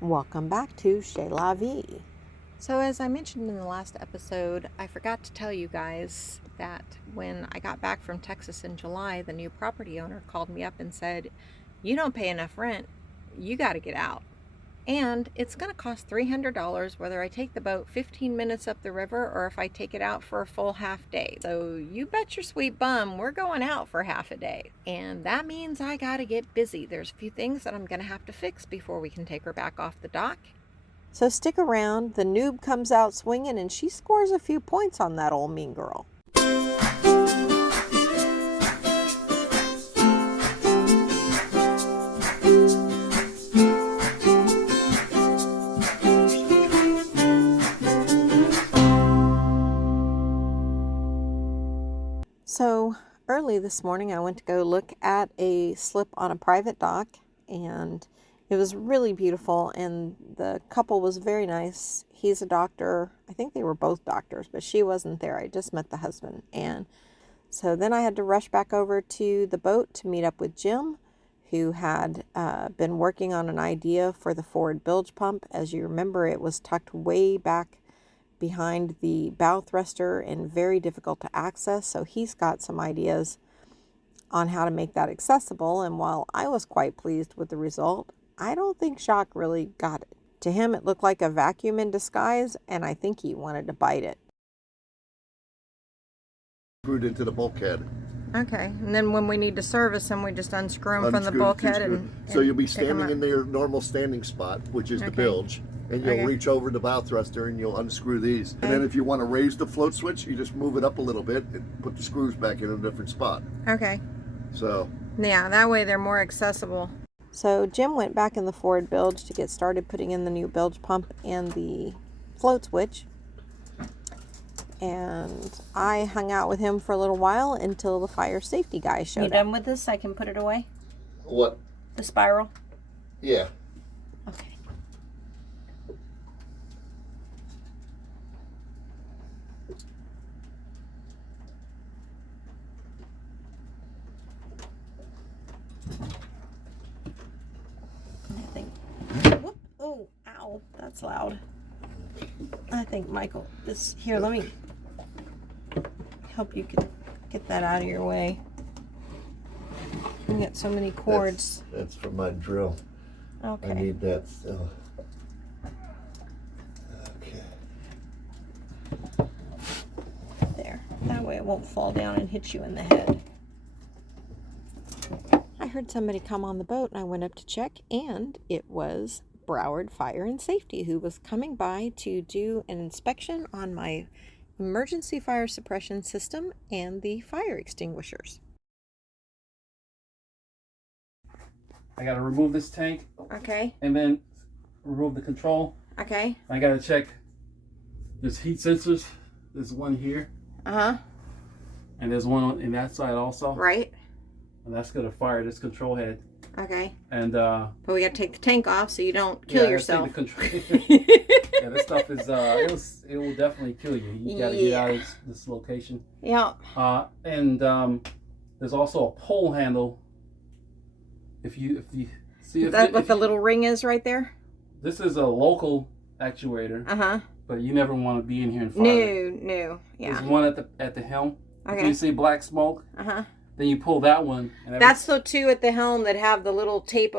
Welcome back to Chez La Vie. So as I mentioned in the last episode, I forgot to tell you guys that when I got back from Texas in July, the new property owner called me up and said, you don't pay enough rent, you got to get out. And it's going to cost $300 whether I take the boat 15 minutes up the river or if I take it out for a full half day. So you bet your sweet bum, we're going out for half a day. And that means I got to get busy. There's a few things that I'm going to have to fix before we can take her back off the dock. So stick around. The noob comes out swinging and she scores a few points on that old mean girl. So early this morning, I went to go look at a slip on a private dock, and it was really beautiful, and the couple was very nice. He's a doctor. I think they were both doctors, but she wasn't there. I just met the husband. And so then I had to rush back over to the boat to meet up with Jim, who had been working on an idea for the forward bilge pump. As you remember, it was tucked way back behind the bow thruster and very difficult to access. So he's got some ideas on how to make that accessible. And while I was quite pleased with the result, I don't think Shock really got it. To him, it looked like a vacuum in disguise, and I think he wanted to bite it. Screwed into the bulkhead. Okay, and then when we need to service them, we just unscrew them from the bulkhead and so you'll be standing in your normal standing spot, which is the bilge, and you'll reach over the bow thruster and you'll unscrew these. And then if you want to raise the float switch, you just move it up a little bit and put the screws back in a different spot. Okay. So yeah, that way they're more accessible. So Jim went back in the forward bilge to get started putting in the new bilge pump and the float switch. And I hung out with him for a little while until the fire safety guy showed up. You done with this? I can put it away? what? The spiral? Yeah. Okay. I think, whoop, oh, ow, that's loud. I think Michael is here. Let me help you get that out of your way. You got so many cords. That's for my drill. Okay. I need that still. Okay. There. That way it won't fall down and hit you in the head. I heard somebody come on the boat, and I went up to check, and it was Broward Fire and Safety, who was coming by to do an inspection on my emergency fire suppression system and the fire extinguishers. I gotta remove this tank Okay. and then remove the control. Okay. I gotta check. There's heat sensors. There's one here, Uh-huh. and there's one on that side also. Right. And that's gonna fire this control head. Okay. And But we got to take the tank off so you don't kill yourself. The control. Yeah, this stuff is it will definitely kill you. You gotta get out of this location. Yeah. And there's also a pole handle. If you see Is that what the little ring is right there? this is a local actuator, Uh-huh. but you never want to be in here and fire. No. Yeah. There's one at the helm. If Okay. you see black smoke, Uh-huh. then you pull that one. And That's the two at the helm that have the little tape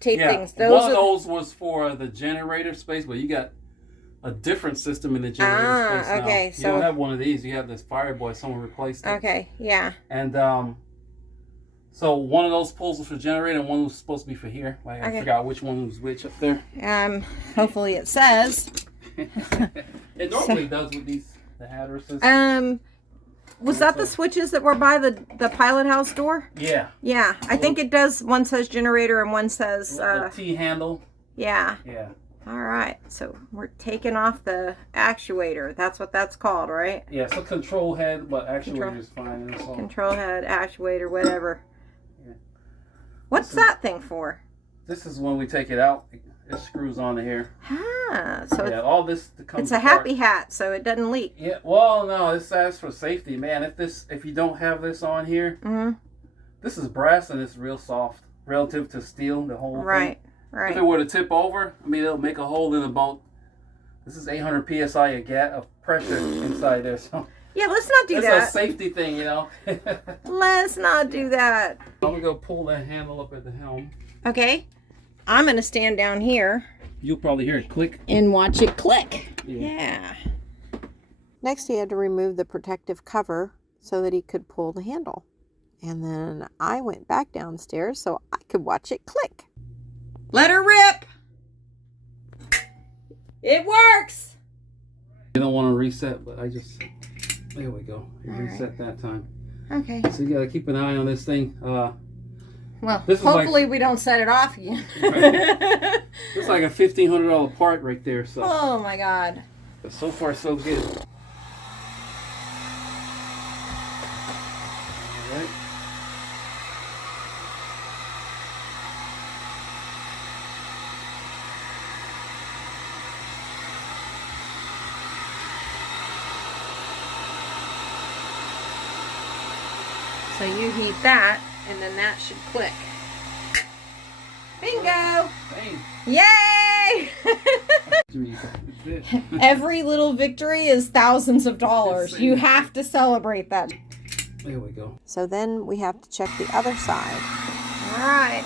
things. One of those was for the generator space, but you got a different system in the generator space now. okay, You so- don't have one of these. You have this Fireboy. Someone replaced it. Okay. Yeah. And so one of those pulls was for generator, and one was supposed to be for here. Like, I forgot which one was which up there. Hopefully it says. It normally does with the Hatteras. Was that the switches that were by the pilot house door? Yeah. Yeah, I think it does. One says generator and one says The T handle. yeah. Yeah. All right, so we're taking off the actuator. That's what that's called, right? Yeah, so control head, but actuator is fine. So. Control head, actuator, whatever. Yeah. What's that thing for? This is when we take it out. It screws onto here. Ah, so Yeah, all this comes it's a apart. happy hat, so it doesn't leak. Yeah, well, no, this says for safety, man. If you don't have this on here, Mm-hmm. this is brass and it's real soft relative to steel. The whole Right. thing. Right. If it were to tip over, I mean, it'll make a hole in about, this is 800 psi of pressure inside there. So Yeah, let's not do that's that. a safety thing, you know. Let's not do that. I'm gonna go pull that handle up at the helm. Okay. I'm going to stand down here You'll probably hear it click. and watch it click. Yeah. Yeah. Next, he had to remove the protective cover so that he could pull the handle. And then I went back downstairs so I could watch it click. Let her rip. It works. You don't want to reset, but I just, there we go. You All reset that time. Okay. So you gotta keep an eye on this thing. Well, This is hopefully like- we don't set it off again. It's like a $1,500 part right there. So, Oh my God. but so far so good. All right. So you heat that, and then that should click. Bingo! Bang. Yay! That's it. Every little victory is thousands of dollars. You have to celebrate that. There we go. So then we have to check the other side. All right.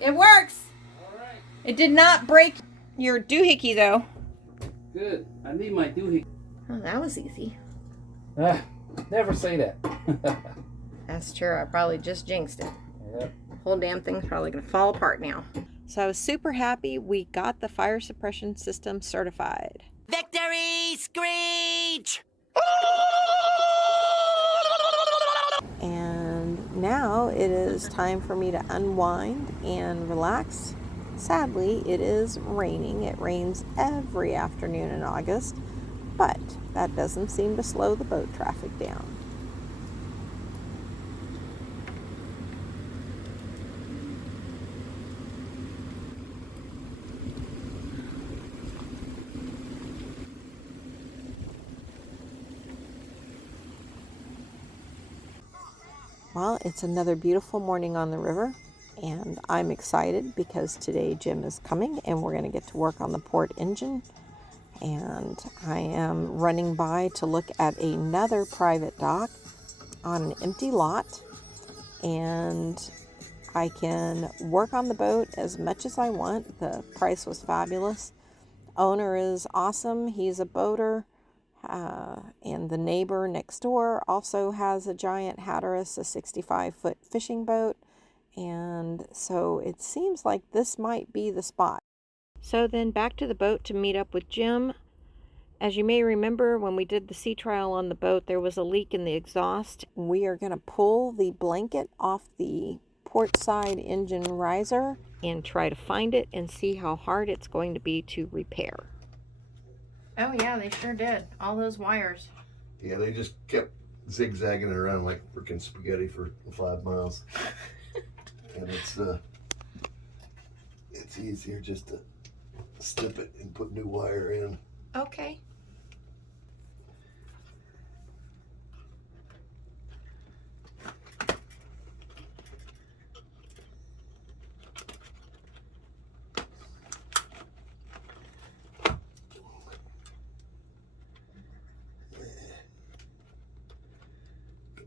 It works. All right. It did not break your doohickey though. Good. I need my doohickey. Oh, that was easy. Never say that. That's true. I probably just jinxed it. Yep. Whole damn thing's probably gonna fall apart now. So I was super happy we got the fire suppression system certified. Victory screech! And now it is time for me to unwind and relax. Sadly, it is raining. It rains every afternoon in August, but that doesn't seem to slow the boat traffic down. Well, it's another beautiful morning on the river, and I'm excited because today Jim is coming and we're going to get to work on the port engine. And I am running by to look at another private dock on an empty lot, and I can work on the boat as much as I want. The price was fabulous. Owner is awesome. He's a boater. And the neighbor next door also has a giant Hatteras, a 65-foot fishing boat. And so it seems like this might be the spot. So then back to the boat to meet up with Jim. As you may remember, when we did the sea trial on the boat, there was a leak in the exhaust. We are going to pull the blanket off the port side engine riser and try to find it and see how hard it's going to be to repair. Oh yeah, they sure did. All those wires. Yeah, they just kept zigzagging it around like freaking spaghetti for 5 miles. And it's easier just to snip it and put new wire in. Okay.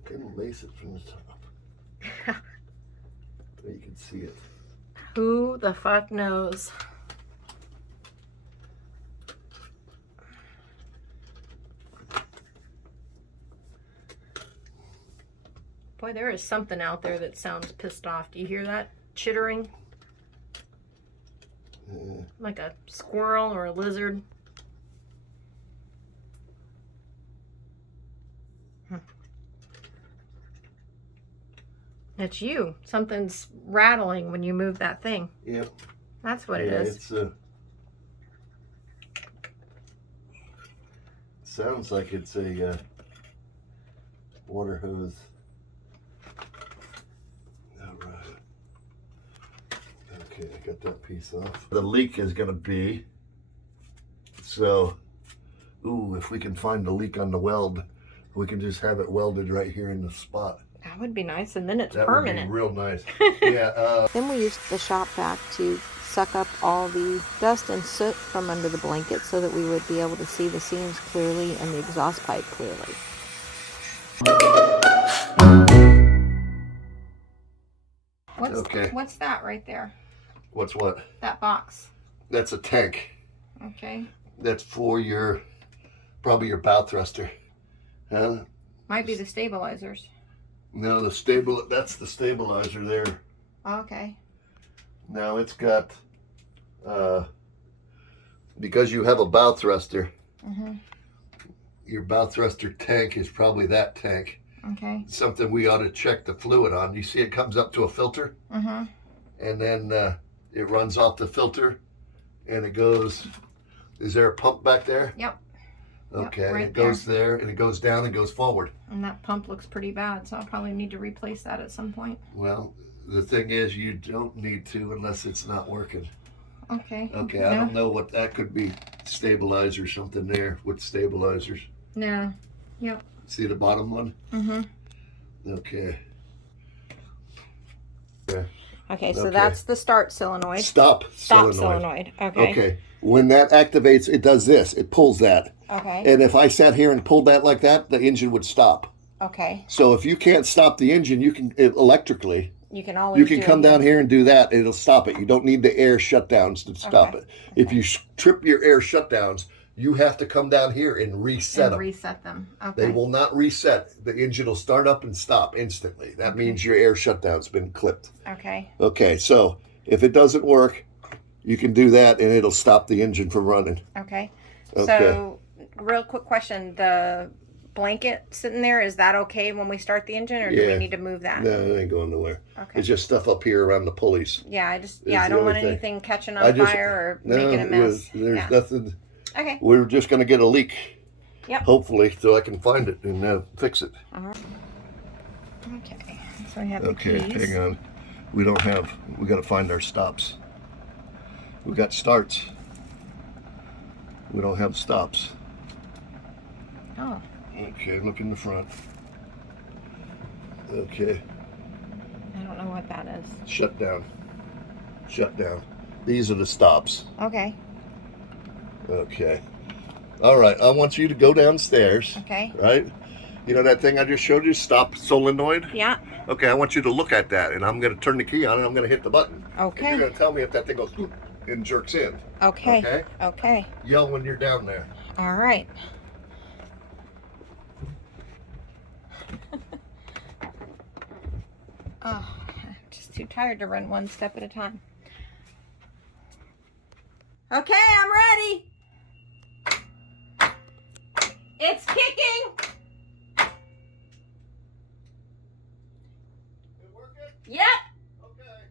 Couldn't lace it from the top. But you can see it. Who the fuck knows? Boy, there is something out there that sounds pissed off. Do you hear that chittering? Like a squirrel or a lizard. It's you. Something's rattling when you move that thing. Yep. That's what it Yeah, is. it's sounds like it's a water hose. All right. Okay, I got that piece off. The leak is going to be, so, ooh, if we can find the leak on the weld, We can just have it welded right here in the spot. That would be nice, and then it's That permanent. would be real nice. Yeah. Then we used the shop vac to suck up all the dust and soot from under the blanket so that we would be able to see the seams clearly and the exhaust pipe clearly. What's that right there? What's what? That box. That's a tank. Okay. That's for probably your bow thruster. Might be the stabilizers. No, that's the stabilizer there. Okay. Now it's got, because you have a bow thruster, your bow thruster tank is probably that tank. Okay. Something we ought to check the fluid on. You see it comes up to a filter, and then it runs off the filter, and it goes. Is there a pump back there? Yep. Okay, Yep, right it goes there, and it goes down and goes forward. And that pump looks pretty bad, so I'll probably need to replace that at some point. Well, the thing is, you don't need to unless it's not working. Okay. Okay, No. I don't know what that could be. Stabilizer, something there with stabilizers. No. Yep. See the bottom one? Okay. Yeah. Okay, so Okay. that's the start solenoid. Stop solenoid. Okay. Okay. When that activates, it does this. It pulls that. Okay. And if I sat here and pulled that like that, the engine would stop. Okay. So if you can't stop the engine, you can electrically. You can always. You can come down here and do that. It'll stop it. You don't need the air shutdowns to stop it. If you trip your air shutdowns, you have to come down here and reset them. Reset them. Okay. They will not reset. The engine will start up and stop instantly. That means your air shutdown's been clipped. Okay. Okay, so if it doesn't work, you can do that and it'll stop the engine from running. Okay. Okay. So, real quick question: the blanket sitting there, is that okay when we start the engine, or do we need to move that? No, it ain't going nowhere. Okay. It's just stuff up here around the pulleys. Yeah, I the don't want only thing. anything catching on fire or making a mess. There's nothing. Okay. We're just going to get a leak. Yep. Hopefully, so I can find it and fix it. All right. Okay. So we have Okay, the keys. hang on. We got to find our stops. We got starts. We don't have stops. Oh. Okay, look in the front. Okay, I don't know what that is. shut down. These are the stops. Okay. Okay. All right, I want you to go downstairs. Okay. Right? You know that thing I just showed you, stop solenoid? Yeah. Okay, I want you to look at that, and I'm going to turn the key on, and I'm going to hit the button. Okay. And you're going to tell me if that thing goes and jerks in. Okay. Okay? Okay. Yell when you're down there. All right. Oh, I'm just too tired to run one step at a time. Okay, I'm ready. It's kicking. It working? Yep. Okay.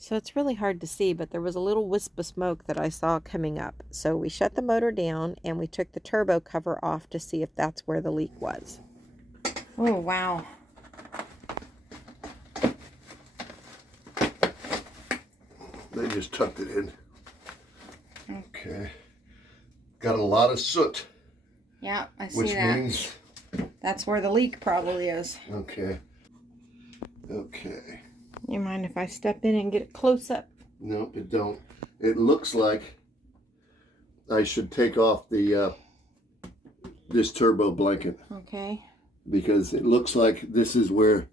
So it's really hard to see, but there was a little wisp of smoke that I saw coming up. So we shut the motor down and we took the turbo cover off to see if that's where the leak was. Oh, wow. They just tucked it in. Okay. Got a lot of soot. Yeah, I see which that. means That's where the leak probably is. okay. Okay. You mind if I step in and get it close up? Nope, it don't. It looks like I should take off the this turbo blanket. Okay. Because it looks like this is where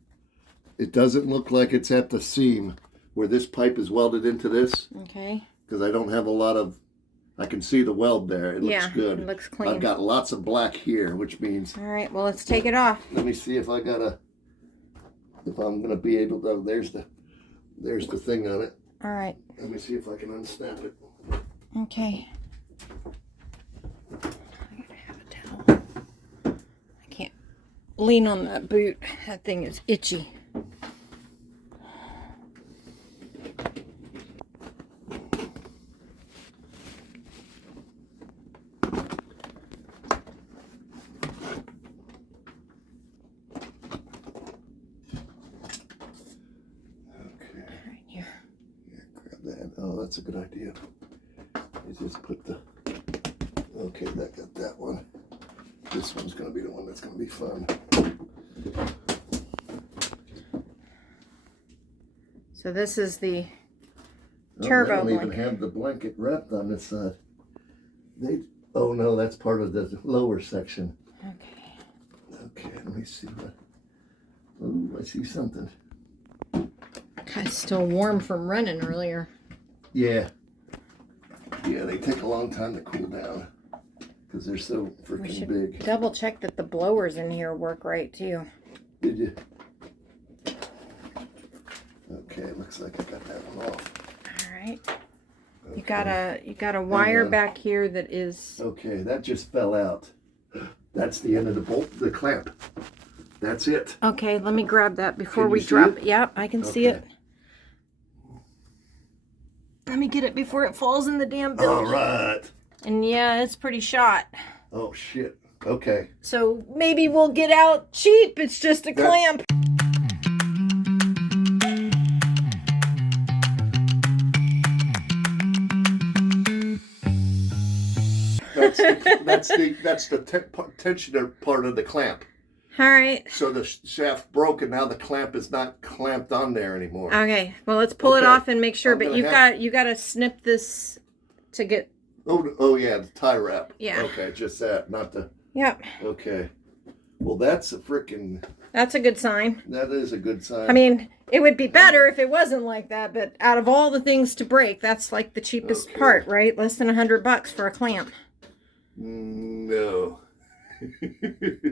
it doesn't look like it's at the seam where this pipe is welded into this. Okay. Because I don't have a lot of, I can see the weld there. It looks good. It looks clean. I've got lots of black here, which means. All right, well, let's take it off. Let me see if I got if I'm gonna be able to. There's the thing on it. All right. Let me see if I can unsnap it. Okay. I gotta have a towel. I can't lean on that boot. That thing is itchy. Oh, that's a good idea. I just put the. Okay, that got that one. This one's going to be the one that's going to be fun. So this is the turbo They don't blanket. even have the blanket wrapped on this side. Oh no, that's part of the lower section. Okay. Okay, let me see what. Oh, I see something. It's still warm from running earlier. Yeah. Yeah, they take a long time to cool down because they're so freaking big. Double check that the blowers in here work right too. Did you? Okay, looks like I got that one off. All right. Okay. You got a wire back here that is. Okay, that just fell out. That's the end of the bolt, the clamp. That's it. Okay, let me grab that before Can we you see drop it? Yep, I can see it. Okay. Let me get it before it falls in the damn bilge. All right. And yeah, it's pretty shot. Oh shit. Okay. So maybe we'll get out cheap. It's just a clamp. That's the tensioner part of the clamp. All right. So the shaft broke, and now the clamp is not clamped on there anymore. Okay. Well, let's pull it Okay. off and make sure. I'm But gonna you got to snip this to get. Oh yeah, the tie wrap. Yeah. Okay, just that, not the. Yep. Okay. Well, that's a freaking. That's a good sign. That is a good sign. I mean, it would be better if it wasn't like that. But out of all the things to break, that's like the cheapest Okay. part, right? Less than $100 for a clamp. No.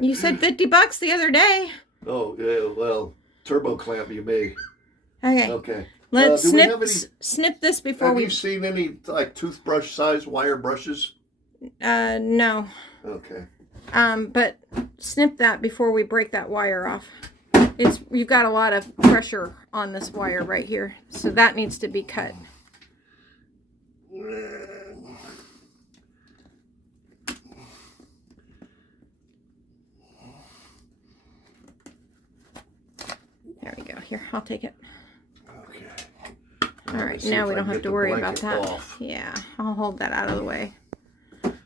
You said $50 the other day. Oh yeah, well, turbo clamp you may. Okay. Okay. Let's do we have any? snip this before Have we. you seen any like toothbrush size wire brushes? No. Okay. But snip that before we break that wire off. You've got a lot of pressure on this wire right here, so that needs to be cut. There we go. Here, I'll take it. Okay. All right, see now if we I don't can have get to the worry about blanket that. off. Yeah, I'll hold that out of the way.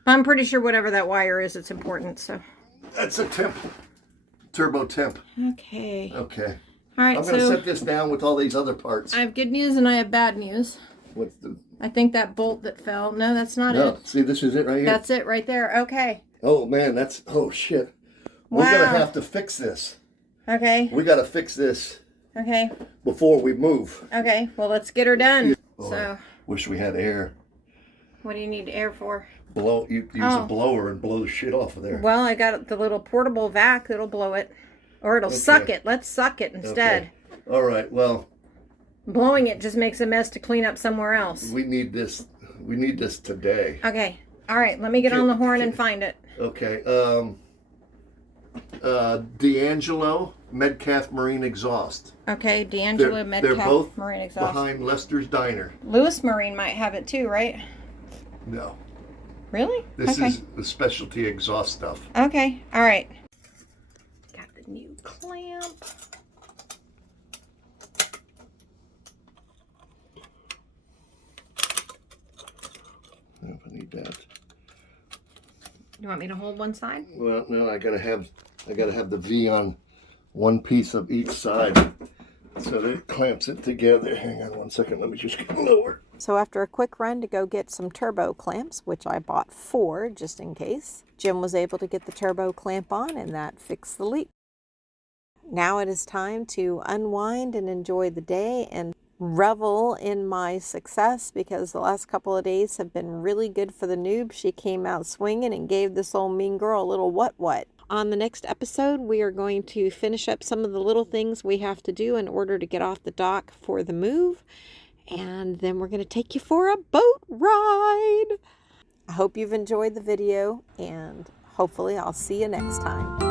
I'm pretty sure whatever that wire is, it's important, so. That's a temp. Turbo temp. Okay. Okay. All right, I'm going to so set this down with all these other parts. I have good news and I have bad news. What's the? I think that bolt that fell. No, that's not No, it. see, this is it right here. That's it right there. Okay. Oh man, that's oh shit. We're Wow. gonna have to fix this. Okay. We gotta fix this Okay. before we move. Okay. Well, let's get her done. Oh, So, wish we had air. what do you need air for? Use a blower and blow the shit off of there. Well, I got the little portable vac that'll blow it. Or it'll suck it. Let's suck it instead. Okay. All right. Well, Blowing it just makes a mess to clean up somewhere else. we need this. We need this today. Okay. All right. Let me get on the horn and find it. Okay. D'Angelo Metcalf Marine Exhaust. Okay. D'Angelo They're Metcalf both Marine Exhaust. behind Lester's Diner. Lewis Marine might have it too, right? No, Really? this okay. is the specialty exhaust stuff. Okay. All right. Got the new clamp. that. You want me to hold one side? Well, no, I gotta have the V on one piece of each side so that it clamps it together. Hang on one second, let me just get lower. So after a quick run to go get some turbo clamps, which I bought 4 just in case, Jim was able to get the turbo clamp on and that fixed the leak. Now it is time to unwind and enjoy the day and revel in my success, because the last couple of days have been really good for the noob. She came out swinging and gave this old mean girl a little what. On the next episode, we are going to finish up some of the little things we have to do in order to get off the dock for the move. And then we're going to take you for a boat ride. I hope you've enjoyed the video, and hopefully I'll see you next time.